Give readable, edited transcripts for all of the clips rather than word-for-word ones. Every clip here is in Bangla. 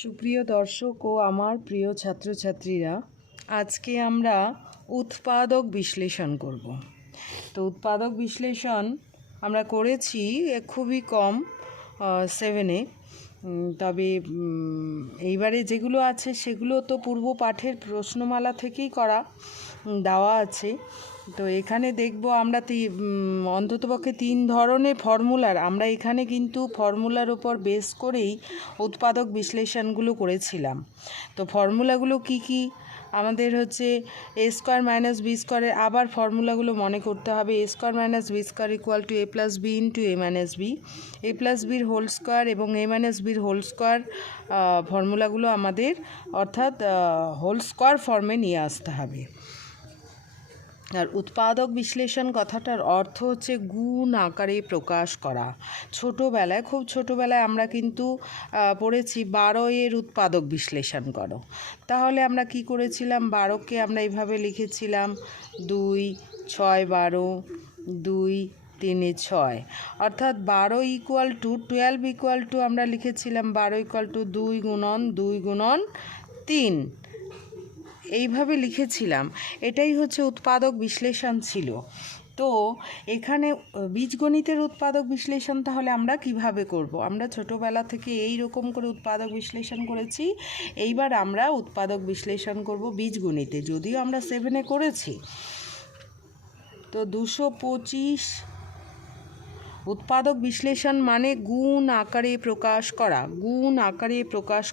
সুপ্রিয় দর্শক ও আমার প্রিয় ছাত্রছাত্রীরা, আজকে আমরা উৎপাদক বিশ্লেষণ করব। তো উৎপাদক বিশ্লেষণ আমরা করেছি খুবই কম 7-এ, তবে এইবারে যেগুলো আছে সেগুলো তো পূর্ব পাঠের প্রশ্নমালা থেকেই করা দেওয়া আছে। তো এখানে দেখব আমরা অন্ততপক্ষে 3 ধরনের ফর্মুলার, আমরা এখানে কিন্তু ফর্মুলার ওপর বেস করেই উৎপাদক বিশ্লেষণগুলো করেছিলাম। তো ফর্মুলাগুলো কি কি আমাদের হচ্ছে এ স্কোয়ার মাইনাস বি স্কোয়ারের আবার ফর্মুলাগুলো মনে করতে হবে। A square minus B square equal to A plus B into A minus B, A plus বির হোল স্কোয়ার এবং এ মাইনাস বির হোল স্কোয়ার ফর্মুলাগুলো আমাদের অর্থাৎ হোল স্কোয়ার ফর্মে নিয়ে আসতে হবে। আর উৎপাদক বিশ্লেষণ কথাটার অর্থ হচ্ছে গুণ আকারে প্রকাশ করা। খুব ছোটোবেলায় আমরা কিন্তু পড়েছি 12-এর উৎপাদক বিশ্লেষণ করো। তাহলে আমরা কি করেছিলাম, 12কে আমরা এইভাবে লিখেছিলাম 2, 6, 12, 2, 3, 6, অর্থাৎ 12 ইকুয়াল টু 12 ইকুয়াল টু আমরা লিখেছিলাম 12 ইকুয়াল টু 2 গুণন 2 গুণন 3, এইভাবে লিখেছিলাম। এটাই হচ্ছে উৎপাদক বিশ্লেষণ ছিল। তো এখানে বীজগণিতের উৎপাদক বিশ্লেষণ তাহলে আমরা কিভাবে করব? আমরা ছোটোবেলা থেকে এই রকম করে উৎপাদক বিশ্লেষণ করেছি। এইবার আমরা উৎপাদক বিশ্লেষণ করব বীজগণিতে, যদিও আমরা 7-এ করেছি। তো 225 উৎপাদক বিশ্লেষণ মানে গুণ আকারে প্রকাশ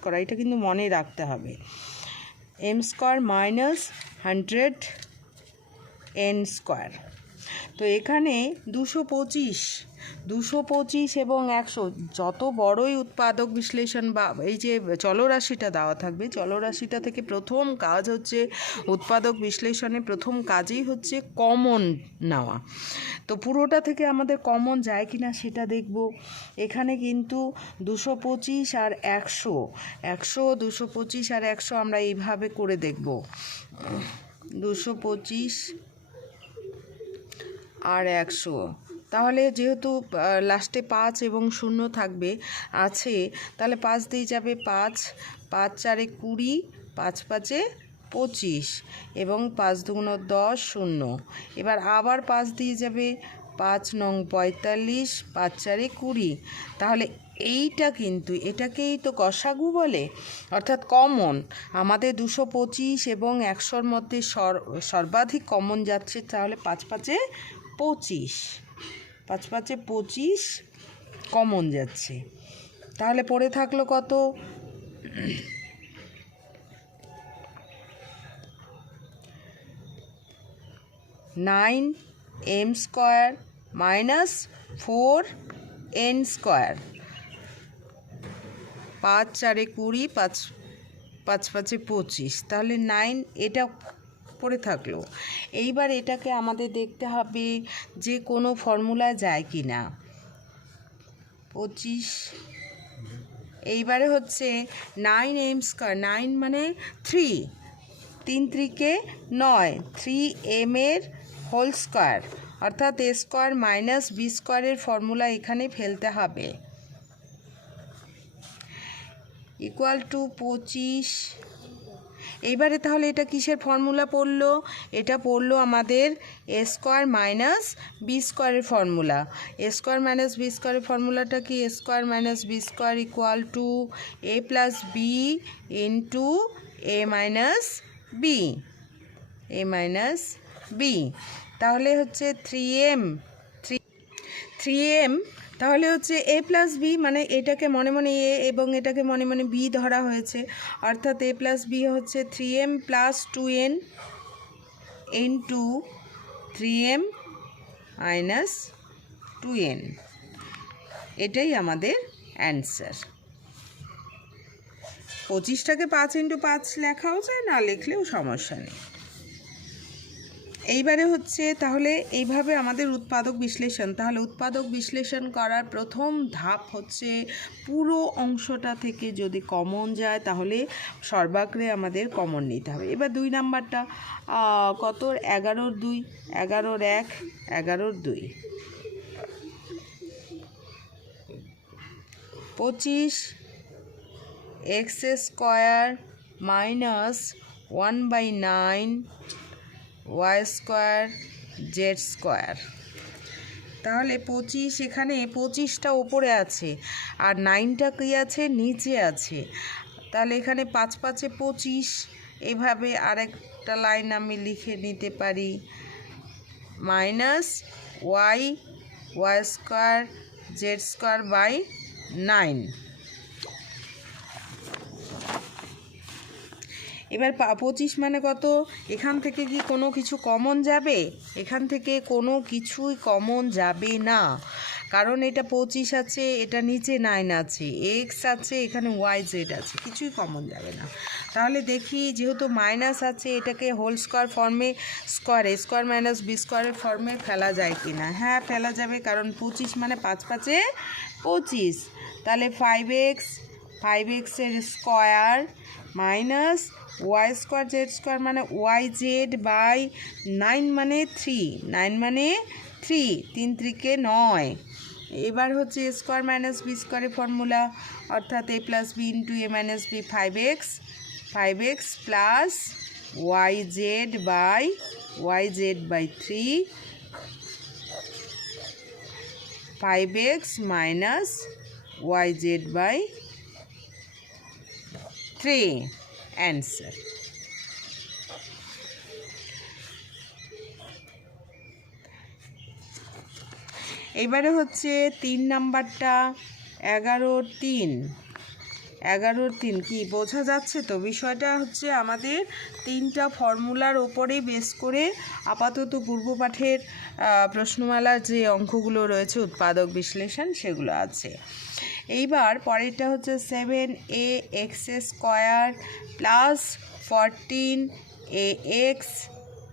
করা, এটা কিন্তু মনে রাখতে হবে। m square minus 100 n square. তো এখানে 225 এবং 100 যত বড়ই উৎপাদক বিশ্লেষণ বা এই যে চলরাশিটা দেওয়া থাকবে, চলরাশিটা থেকে প্রথম কাজ হচ্ছে উৎপাদক বিশ্লেষণে প্রথম কাজই হচ্ছে কমন নেওয়া। তো পুরোটা থেকে আমাদের কমন যায় কি না সেটা দেখব। এখানে কিন্তু 225 আর 100, 225 আর 100 আমরা এইভাবে করে দেখব। 225 আর 100, তাহলে যেহেতু লাস্টে 5 এবং 0 থাকবে আছে, তাহলে 5 দিয়ে যাবে 5, 5 4 20, 5 5 25 এবং 5 2 10, 0। এবার আবার 5 দিয়ে যাবে 5 9 45, 5 4 20। তাহলে এইটা কিন্তু এটাকেই তো গসাগু বলে, অর্থাৎ কমন। আমাদের 225 এবং 100-র মধ্যে সর্বাধিক কমন যাচ্ছে, তাহলে 5 5 25, 5 5 25 কমন যাচ্ছে। তাহলে পড়ে থাকলো কত? 9m square minus 4n square, 5 4 20, 5 5 25, তাহলে 9 এটা পড়ে থাকলো। এইবার এটাকে আমাদের দেখতে হবে যে কোনো ফর্মুলা যায় কি না। 25, এইবারে হচ্ছে 9m স্কোয়ার, 9 মানে 3, 3 3 9, 3m এর হোল স্কোয়ার, অর্থাৎ এ স্কোয়ার মাইনাস বি স্কোয়ারের ফর্মুলা এখানে ফেলতে হবে, ইকুয়াল টু 25। এইবারে তাহলে এটা কিসের ফর্মুলা পড়লো? এটা পড়লো আমাদের এ স্কোয়ার মাইনাস বি স্কোয়ারের formula. A square minus B স্কোয়ারের ফর্মুলাটা কি? A square minus B square equal to A plus B into A minus B, তাহলে হচ্ছে 3m, তাহলে হচ্ছে a প্লাস বি, মানে এটাকে মনে মনে এ এবং এটাকে মনে মনে বি ধরা হয়েছে, অর্থাৎ a প্লাস বি হচ্ছে 3m plus 2n into 3m minus 2n। এটাই আমাদের অ্যান্সার। 25টাকে 5 ইন্টু 5 লেখাও যায়, না লিখলেও সমস্যা নেই। এইবারে হচ্ছে তাহলে এইভাবে আমাদের উৎপাদক বিশ্লেষণ। তাহলে উৎপাদক বিশ্লেষণ করার প্রথম ধাপ হচ্ছে পুরো অংশটা থেকে যদি কমন যায় তাহলে সর্বাগ্রে আমাদের কমন নিতে হবে। এবার 2 নাম্বারটা কত? 11-র 2, 11-র 1, 11-র 2, 25 X square minus 1/9 Y square Z square. তাহলে 25, এখানে 25টা ওপরে আছে আর 9টা কি আছে, নিচে আছে। তাহলে এখানে 5 5 25, এভাবে আরেকটা লাইন আমি লিখে নিতে পারি, minus Y square Z square by 9। এবার 25 মানে কত? এখান থেকে কি কোনো কিছু কমন যাবে? এখান থেকে কোনো কিছুই কমন যাবে না, কারণ এটা 25 আছে, এটা নিচে 9 আছে, এক্স আছে, এখানে ওয়াই জেড আছে, কিছুই কমন যাবে না। তাহলে দেখি, যেহেতু মাইনাস আছে, এটাকে হোল স্কোয়ার ফর্মে, স্কোয়ার স্কোয়ার মাইনাস বি স্কোয়ারের ফর্মে ফেলা যায় কি না? হ্যাঁ, ফেলা যাবে, কারণ 25 মানে 5 5 25। তাহলে 5x এর square minus Y square Z square মানে ওয়াই জেড বাই 9 মানে 3, 9 মানে 3, 3 3 9। এবার হচ্ছে এ স্কোয়ার মাইনাস বি স্কোয়ারের ফর্মুলা, অর্থাৎ a plus B into A minus B, 5x plus Y Z by 3, 5x minus Y Z by 3 answer. এবারে হচ্ছে 3 নাম্বারটা, 11-3 কি বোঝা যাচ্ছে তো? বিষয়টা হচ্ছে আমাদের 3টা ফর্মুলার ওপরেই বেস করে আপাতত পূর্বপাঠের প্রশ্নমালার যে অঙ্কগুলো রয়েছে উৎপাদক বিশ্লেষণ সেগুলো আছে। এইবার পরেরটা হচ্ছে 7ax square plus 14ax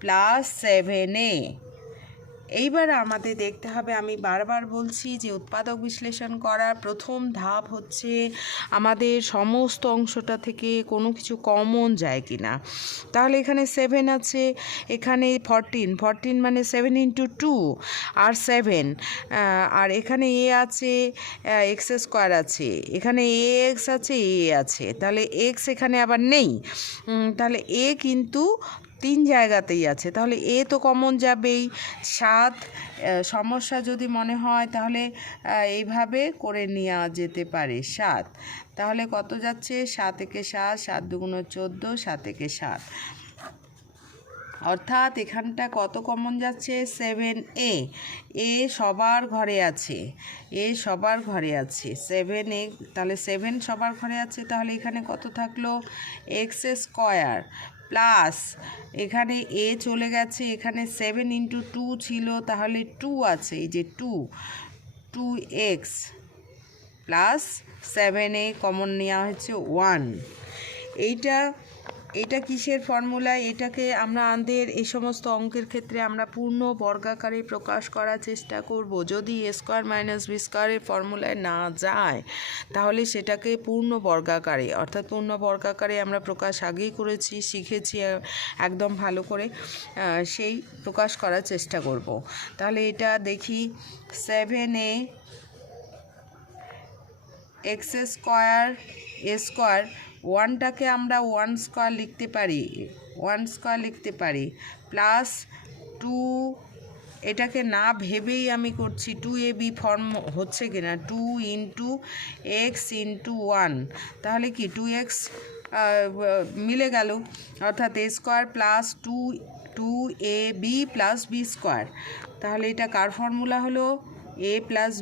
plus 7a। এইবার আমাদের দেখতে হবে, আমি বারবার বলছি যে উৎপাদক বিশ্লেষণ করার প্রথম ধাপ হচ্ছে আমাদের সমস্ত অংশটা থেকে কোনো কিছু কমন যায় কি না। তাহলে এখানে 7 আছে, এখানে 14 মানে 7 ইন্টু 2 আর 7, আর এখানে এ আছে, এক্স স্কোয়ার আছে, এখানে এ এক্স আছে, এ আছে, তাহলে এক্স এখানে আবার নেই, তাহলে এ কিন্তু 3 জায়গাতেই আছে, তাহলে এ তো কমন যাবেই। 7, সমস্যা যদি মনে হয় তাহলে এইভাবে করে নেওয়া যেতে পারে 7। তাহলে কত যাচ্ছে? 7 একে 7, 7 দুগুণ 14, 7 একে 7, অর্থাৎ এখানটা কত কমন যাচ্ছে? 7a। এ সবার ঘরে আছে, 7a, তাহলে 7 সবার ঘরে আছে, তাহলে এখানে কত থাকলো? এক্স স্কোয়ার প্লাস, এখানে এ চলে গেছে, এখানে 7 ইন্টু 2 ছিল, তাহলে 2 আছে, এই যে 2x প্লাস 7a কমন নেওয়া হচ্ছে 1। এইটা কিসের ফর্মুলা? এটাকে আমাদের এই সমস্ত অঙ্কের ক্ষেত্রে আমরা পূর্ণ বর্গাকারে প্রকাশ করার চেষ্টা করব। যদি এ স্কোয়ার মাইনাস বি স্কোয়ারের ফর্মুলায় না যায় তাহলে সেটাকে পূর্ণ বর্গাকারে, অর্থাৎ পূর্ণ বর্গাকারে আমরা প্রকাশ আগেই করেছি, শিখেছি একদম ভালো করে, সেই প্রকাশ করার চেষ্টা করব। তাহলে এটা দেখি, 7a x square A square, 1টাকে আমরা 1 স্কোয়ার লিখতে পারি, প্লাস 2, এটাকে না ভেবেই আমি করছি, 2ab ফর্ম হচ্ছে কিনা, 2 ইন্টু এক্স ইন্টু 1, তাহলে কি 2x মিলে গেল, অর্থাৎ A square plus 2ab plus B square. তাহলে এটা কার ফর্মুলা হলো? এ প্লাস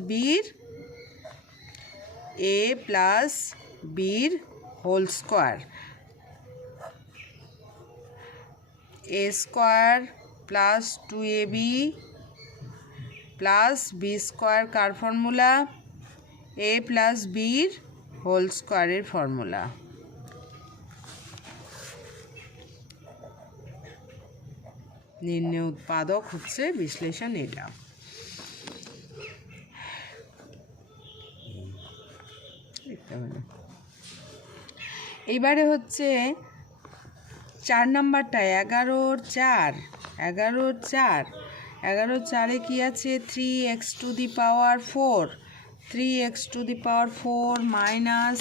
বির whole square, A square plus 2ab plus B square কার ফর্মুলা? এ প্লাস বির হোল স্কোয়ারের ফর্মুলা। নির্ণয় উৎপাদক হচ্ছে বিশ্লেষণ এটা। এইবারে হচ্ছে 4 নাম্বারটা, 11-4 কি আছে? 3x two the power 4 minus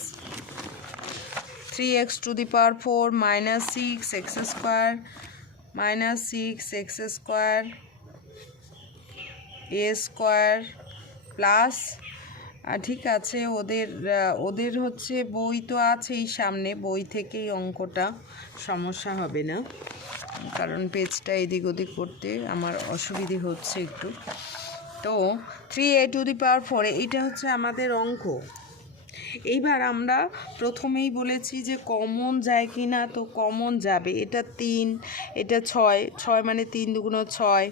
3x to the power 4 minus 6x square minus 6x square a square plus ঠিক আছে, ওদের হচ্ছে বই তো আছেই সামনে, বই থেকেই অঙ্কটা সমস্যা হবে না, কারণ পেজটা এদিক ওদিক করতে আমার অসুবিধে হচ্ছে একটু। তো 3a to the power 4 এইটা হচ্ছে আমাদের অঙ্ক। এইবার আমরা প্রথমেই বলেছি যে কমন যায় কি না, তো কমন যাবে। এটা 3, এটা 6 মানে 3 দুগুণ 6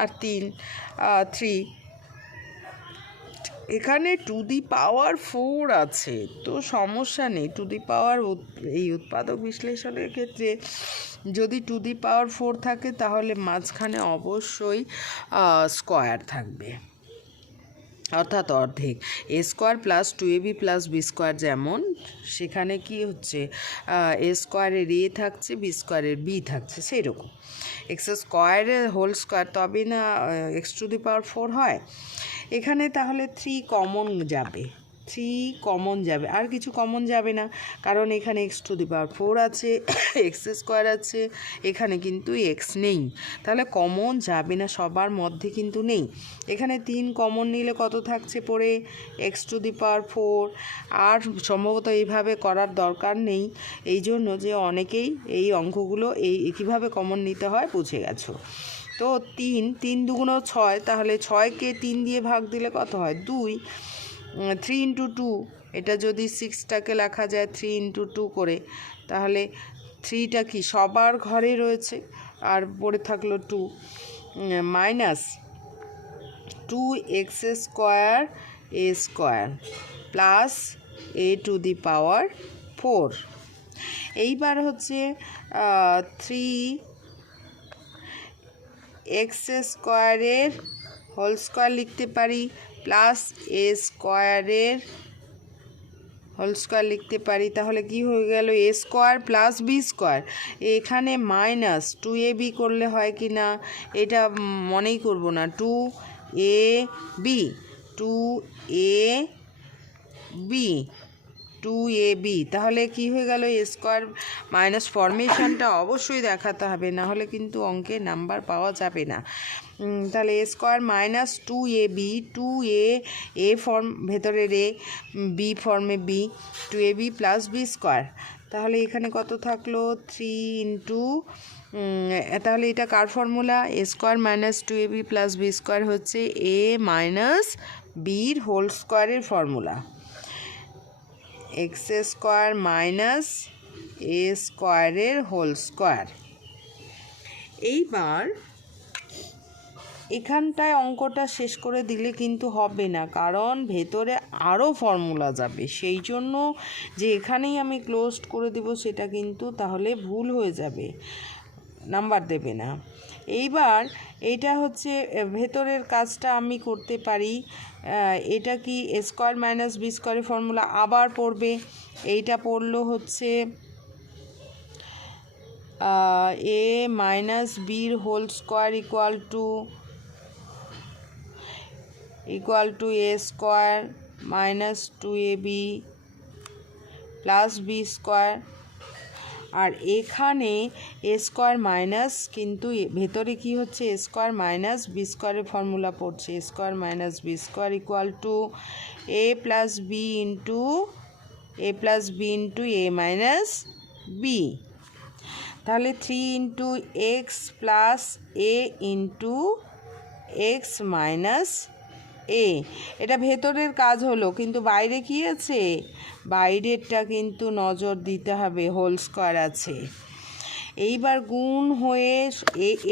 আর 3 এখানে টু দি পাওয়ার 4 আছে, তো সমস্যা নেই। টু দি পাওয়ার এই উৎপাদক বিশ্লেষণের ক্ষেত্রে যদি টু দি পাওয়ার 4 থাকে তাহলে মাঝখানে অবশ্যই স্কোয়ার থাকবে, অর্থাৎ অর্ধেক। A square plus 2ab plus B square, যেমন সেখানে কি হচ্ছে এ স্কোয়ারের এ থাকছে, বি স্কোয়ারের বি থাকছে, সেই রকম এক্স স্কোয়ারের হোল স্কোয়ার, তবে না এক্স টু দি পাওয়ার 4 হয়। এখানে তাহলে 3 কমন যাবে, 3 কমন যাবে, আর কিছু কমন যাবে না, কারণ এখানে এক্স টু দি পাওয়ার 4 আছে, এক্স স্কোয়ার আছে, এখানে কিন্তু এক্স নেই, তাহলে কমন যাবে না, সবার মধ্যে কিন্তু নেই। এখানে 3 কমন নিলে কত থাকছে পড়ে, এক্স টু দি পাওয়ার 4। আর সম্ভবত এইভাবে করার দরকার নেই, এই জন্য যে অনেকেই এই অঙ্কগুলো কীভাবে কমন নিতে হয় বুঝে গেছো। তো 3 দুগুণ 6, তাহলে 6কে 3 দিয়ে ভাগ দিলে কত হয়, 2। 3 ইন্টু 2, এটা যদি 6টাকে লেখা যায় 3 ইন্টু 2 করে, তাহলে 3টা কি সবার ঘরে রয়েছে, আর পড়ে থাকলো 2 minus 2x square a square plus a to the power 4। এইবার হচ্ছে 3x স্কোয়ারের হোল স্কোয়ার লিখতে পারি, প্লাস এ স্কোয়ারের হোল স্কোয়ার লিখতে পারি, তাহলে কি হয়ে গেল, এ স্কোয়ার প্লাস বি স্কোয়ার। এখানে মাইনাস 2ab করলে হয় কি না, এটা মনেই করব না, 2ab 2ab, তাহলে কি হয়ে গেল, এ স্কোয়ার মাইনাস ফরমেশনটা অবশ্যই দেখাতে হবে, না হলে কিন্তু অঙ্কে নাম্বার পাওয়া যাবে না। তাহলে এ square minus 2ab, 2a form ভেতরের এ, বি ফর্মে B, 2ab plus B square, তাহলে এখানে কত থাকলো 3 ইন্টু, তাহলে এটা কার formula, A square minus 2ab plus B square হচ্ছে এ মাইনাস বির হোল স্কোয়ারের formula, X square minus A স্কোয়ারের হোল স্কোয়ার। এইবার এখানটায় অঙ্কটা শেষ করে দিলে কিন্তু হবে না, কারণ ভেতরে আরও ফর্মুলা যাবে, সেই জন্য যে এখানেই আমি ক্লোজড করে দেব সেটা কিন্তু তাহলে ভুল হয়ে যাবে, নাম্বার দেবে না। এইবার এইটা হচ্ছে ভেতরের কাজটা আমি করতে পারি, এটা কি এ স্কোয়ার মাইনাস বি স্কোয়ারের ফর্মুলা আবার পড়বে, এইটা পড়লো হচ্ছে এ মাইনাস বির whole square equal to A square minus 2ab plus B square, আর এখানে এ স্কোয়ার মাইনাস, কিন্তু ভেতরে কি হচ্ছে, এ স্কোয়ার মাইনাস বি স্কোয়ারের ফর্মুলা পড়ছে, A square minus B square equal to A plus B into A minus B, তাহলে 3 into X plus A into X minus A, এটা ভেতরের কাজ হলো, কিন্তু বাইরে কি আছে, বাইরেরটা কিন্তু নজর দিতে হবে, হোল স্কোয়ার আছে। এইবার গুণ হয়ে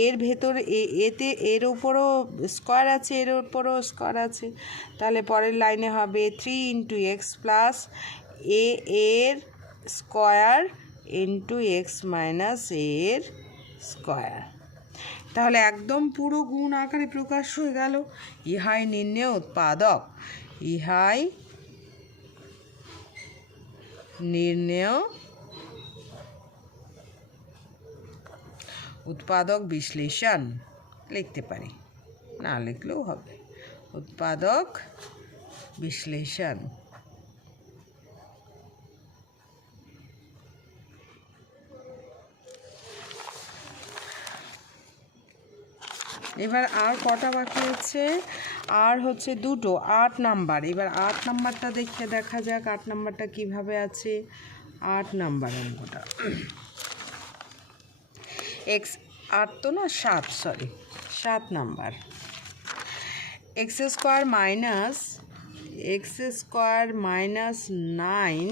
এর ভেতরে এতে এর ওপরও স্কোয়ার আছে, এর ওপরও স্কোয়ার আছে, তাহলে পরের লাইনে হবে 3 ইন্টু এক্স প্লাস এর স্কোয়ার ইন্টু এক্স মাইনাস এর স্কোয়ার, তাহলে একদম পুরো গুণ আকারে প্রকাশ হয়ে গেল। ইহাই নির্ণেয় উৎপাদক, ইহাই নির্ণেয় উৎপাদক বিশ্লেষণ লিখতে পারি, না লিখলেও হবে, উৎপাদক বিশ্লেষণ। এবার আর কটা বাকি আছে? আর হচ্ছে দুটো, 8 নাম্বার। এবার 8 নাম্বারটা দেখা যাক 8 নাম্বারটা কীভাবে আছে। 8 নাম্বার অঙ্কটা এক্স 8 তো না 7, sorry 7 number. X square minus 9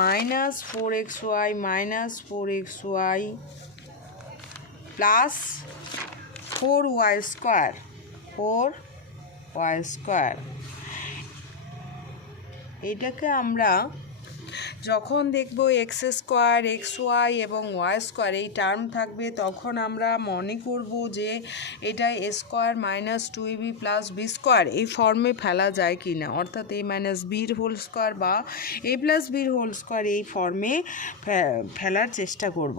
minus 4xy minus 4xy plus 4y square. এটাকে আমরা যখন দেখব এক্স স্কোয়ার, এক্স ওয়াই এবং ওয়াই স্কোয়ার এই টার্ম থাকবে, তখন আমরা মনে করব যে এটা A square minus 2ab plus B square এই ফর্মে ফেলা যায় কি না, অর্থাৎ এ মাইনাস বির হোল স্কোয়ার বা এ প্লাস বির হোল স্কোয়ার এই ফর্মে ফেলার চেষ্টা করব।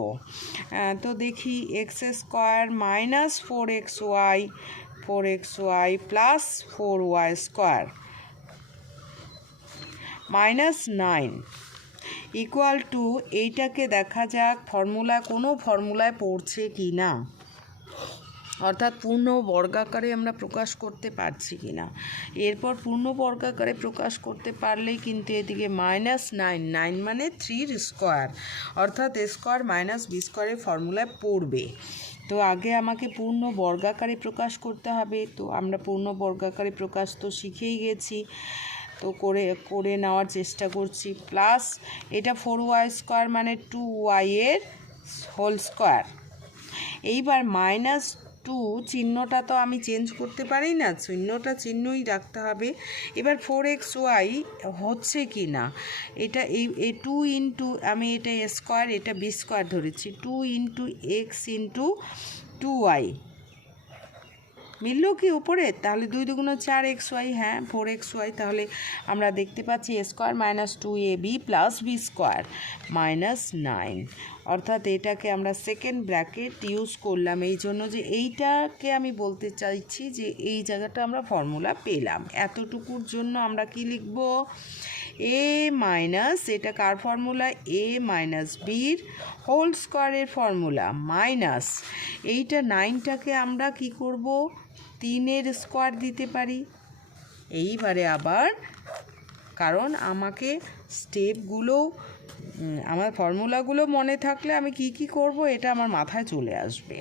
তো দেখি x square minus 4xy plus 4y square minus 9 equal to, এইটাকে দেখা যাক কোনো ফর্মুলায় পড়ছে কি না, অর্থাৎ পূর্ণ বর্গাকারে আমরা প্রকাশ করতে পারছি কি না। এরপর পূর্ণ বর্গাকারে প্রকাশ করতে পারলেই কিন্তু এদিকে মাইনাস 9 মানে 3 স্কোয়ার, অর্থাৎ এ স্কোয়ার মাইনাস বি স্কোয়ারের ফর্মুলায় পড়বে। তো আগে আমাকে পূর্ণ বর্গাকারে প্রকাশ করতে হবে। তো আমরা পূর্ণ বর্গাকারে প্রকাশ তো শিখেই গেছি, তো করে নেওয়ার চেষ্টা করছি। প্লাস এটা 4y স্কোয়ার মানে 2y এর হোল স্কোয়ার। এইবার মাইনাস 2 চিহ্নটা তো আমি চেঞ্জ করতে পারি না, চিহ্নই রাখতে হবে। এবার 4xy হচ্ছে কি না, এটা এই 2 ইন্টু, আমি এটা এ স্কোয়ার এটা বি স্কোয়ার ধরেছি, 2 ইন্টু এক্স ইন্টু 2y মিলল কি উপরে? তাহলে 2 দুগুণ 4xy, হ্যাঁ 4xy। তাহলে আমরা দেখতে পাচ্ছি A square minus 2ab plus B square minus 9, অর্থাৎ এটাকে আমরা সেকেন্ড ব্র্যাকেট ইউজ করলাম এই জন্য যে এইটাকে আমি বলতে চাইছি যে এই জায়গাটা আমরা ফর্মুলা পেলাম। এতটুকুর জন্য আমরা কি লিখব? এ মাইনাস, এটা কার ফর্মুলা? এ মাইনাস বির হোল স্কোয়ারের ফর্মুলা মাইনাস এইটা 9টাকে আমরা কি করব? 3-এর স্কোয়ার দিতে পারি। এইবারে আবার, কারণ আমাকে স্টেপগুলো, আমার ফর্মুলাগুলো মনে থাকলে আমি কি করব এটা আমার মাথায় চলে আসবে।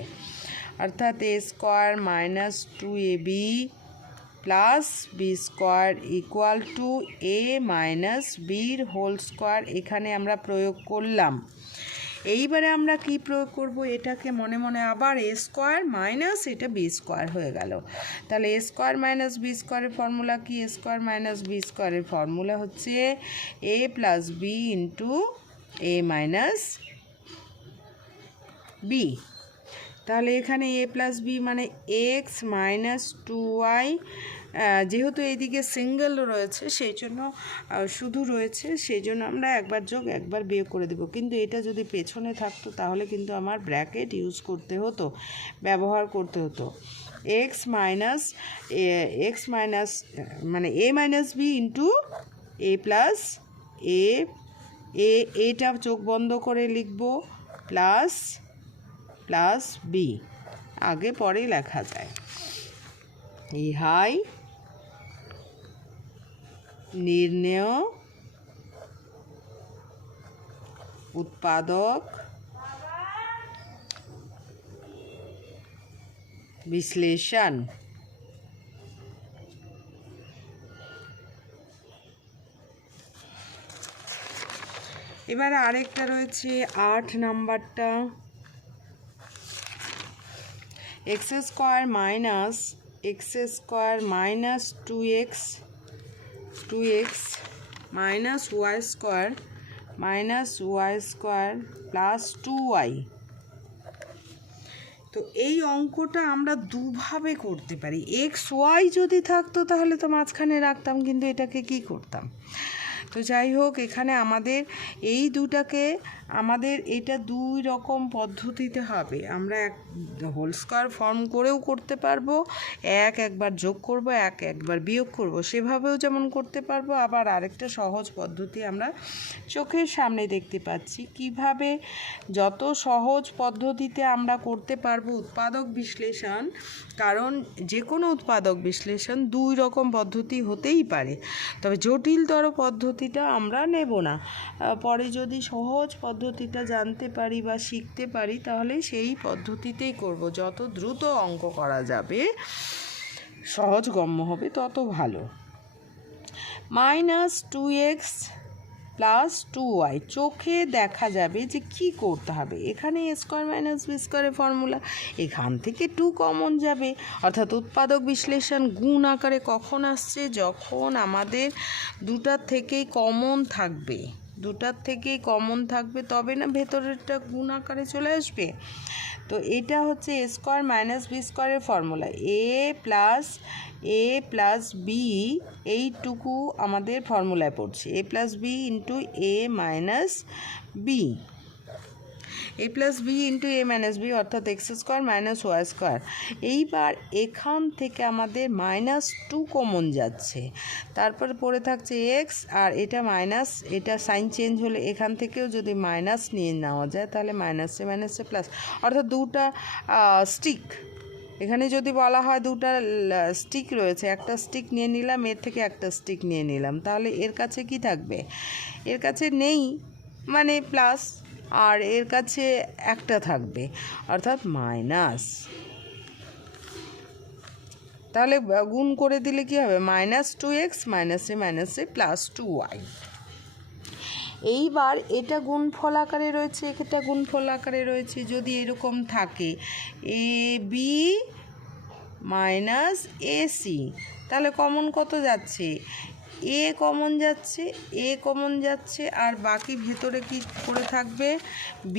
অর্থাৎ A square minus 2ab plus B square equal to A minus বির হোল স্কোয়ার, এখানে আমরা প্রয়োগ করলাম। এইবারে আমরা কি প্রয়োগ করব? এটাকে মনে মনে আবার এ স্কোয়ার মাইনাস এটা বি স্কোয়ার হয়ে গেল। তাহলে এ স্কোয়ার মাইনাস বি স্কোয়ারের ফর্মুলা কি? এ স্কোয়ার মাইনাস বি স্কোয়ারের ফর্মুলা হচ্ছে এ plus B into A minus B. তাহলে এখানে এ প্লাস বি মানে এক্স মাইনাস 2y, যেহেতু এইদিকে সিঙ্গেল রয়েছে সেই জন্য শুধু রয়েছে, সেই জন্য আমরা একবার যোগ একবার বিয়োগ করে দেব। কিন্তু এটা যদি পেছনে থাকতো তাহলে কিন্তু আমার ব্র্যাকেট ব্যবহার করতে হতো। এক্স মাইনাস মানে এ মাইনাস বি ইন্টু এ প্লাস এটা চোখ বন্ধ করে লিখব প্লাস বি, আগে পরে লেখা যায়। ইহাই নির্ণেয় উৎপাদক বিশ্লেষণ। এবারে আরেকটা রয়েছে 8 নাম্বারটা, X square minus 2x minus Y square plus 2y। তো এই অঙ্কটা আমরা দুভাবে করতে পারি। এক্স ওয়াই যদি থাকতো তাহলে তো মাঝখানে রাখতাম, কিন্তু এটাকে কি করতাম? তো যাই হোক, এখানে আমাদের এই দুটাকে আমাদের এটা দুই রকম পদ্ধতিতে হবে। আমরা এক হোল স্কোয়ার ফর্ম করেও করতে পারবো, একবার যোগ করব, একবার বিয়োগ করব, সেভাবেও যেমন করতে পারবো। আবার আরেকটা সহজ পদ্ধতি আমরা চোখের সামনে দেখতে পাচ্ছি কিভাবে যত সহজ পদ্ধতিতে আমরা করতে পারবো উৎপাদক বিশ্লেষণ। কারণ যে কোনো উৎপাদক বিশ্লেষণ দুই রকম পদ্ধতি হতেই পারে, তবে জটিলতর পদ্ধতিটা আমরা নেব না। পরে যদি সহজ পদ্ধতিটা জানতে পারি বা শিখতে পারি তাহলে সেই পদ্ধতিতেই করব। যত দ্রুত অঙ্ক করা যাবে, সহজগম্য হবে, তত ভালো। -2x প্লাস 2y চোখে দেখা যাবে যে কি করতে হবে। এখানে a স্কোয়ার মাইনাস বি স্কোয়ারের ফর্মুলা, এখান থেকে 2 কমন যাবে। অর্থাৎ উৎপাদক বিশ্লেষণ গুণ আকারে কখন আসছে? যখন আমাদের দুটার থেকেই কমন থাকবে, তবে না ভেতরেরটা গুণ আকারে চলে আসবে। তো এটা হচ্ছে a স্কোয়ার মাইনাস বি স্কোয়ারের ফর্মুলা। a প্লাস বি, এইটুকু আমাদের ফর্মুলায় পড়ছে। a plus B into a minus B, অর্থাৎ X square minus Y square. এইবার এখান থেকে আমাদের -2 কমন যাচ্ছে, তারপরে পড়ে থাকছে এক্স, আর এটা মাইনাস, এটা সাইন চেঞ্জ হলে এখান থেকেও যদি মাইনাস নিয়ে নেওয়া যায় তাহলে মাইনাসে প্লাস, অর্থাৎ দুটা স্টিক। এখানে যদি বলা হয় দুটা স্টিক রয়েছে, একটা স্টিক নিয়ে নিলাম, এর থেকে একটা স্টিক নিয়ে নিলাম, তাহলে এর কাছে কি থাকবে? এর কাছে নেই, মানে প্লাস, আর এর কাছে একটা থাকবে, অর্থাৎ মাইনাস। তাহলে গুণ করে দিলে কি হবে? -2x মাইনাসে প্লাস 2y। এইবার এটা গুণফল আকারে রয়েছে, এটা গুণফল আকারে রয়েছে। যদি এরকম থাকে ab মাইনাস ac, তাহলে কমন কত যাচ্ছে? a কমন যাচ্ছে, আর বাকি ভেতরে কি পড়ে থাকবে? b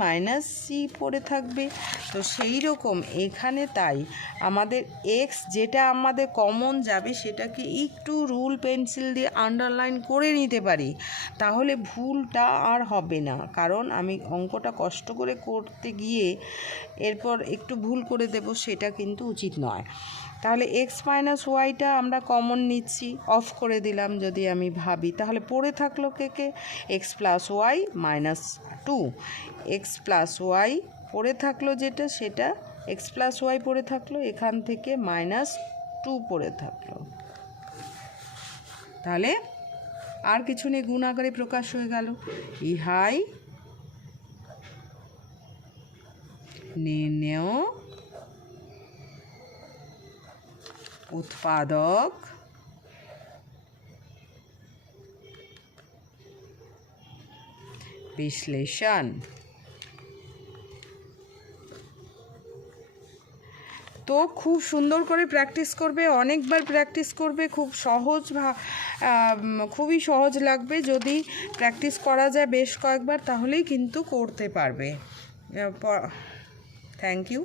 মাইনাস c পড়ে থাকবে। তো সেই রকম এখানে তাই আমাদের x যেটা আমাদের কমন যাবে সেটাকে একটু রুল পেন্সিল দিয়ে আন্ডারলাইন করে নিতে পারি, তাহলে ভুলটা আর হবে না। কারণ আমি অঙ্কটা কষ্ট করে করতে গিয়ে এরপর একটু ভুল করে দেব, সেটা কিন্তু উচিত নয়। তাহলে এক্স মাইনাস ওয়াইটা আমরা কমন নিচ্ছি, অফ করে দিলাম। যদি আমি ভাবি তাহলে পড়ে থাকলো কে? X plus Y minus 2, X plus Y পড়ে থাকলো, সেটা এক্স প্লাস ওয়াই পড়ে থাকলো, এখান থেকে -2 পড়ে থাকলো। তাহলে আর কিছু নেই, গুণ আকারে প্রকাশ হয়ে গেল। ইহাই নির্ণেয় উৎপাদক বিশ্লেষণ। তো খুব সুন্দর করে প্র্যাকটিস করবে, অনেকবার প্র্যাকটিস করবে, খুবই সহজ লাগবে। যদি প্র্যাকটিস করা যায় বেশ কয়েকবার, তাহলেই কিন্তু করতে পারবে। Thank you.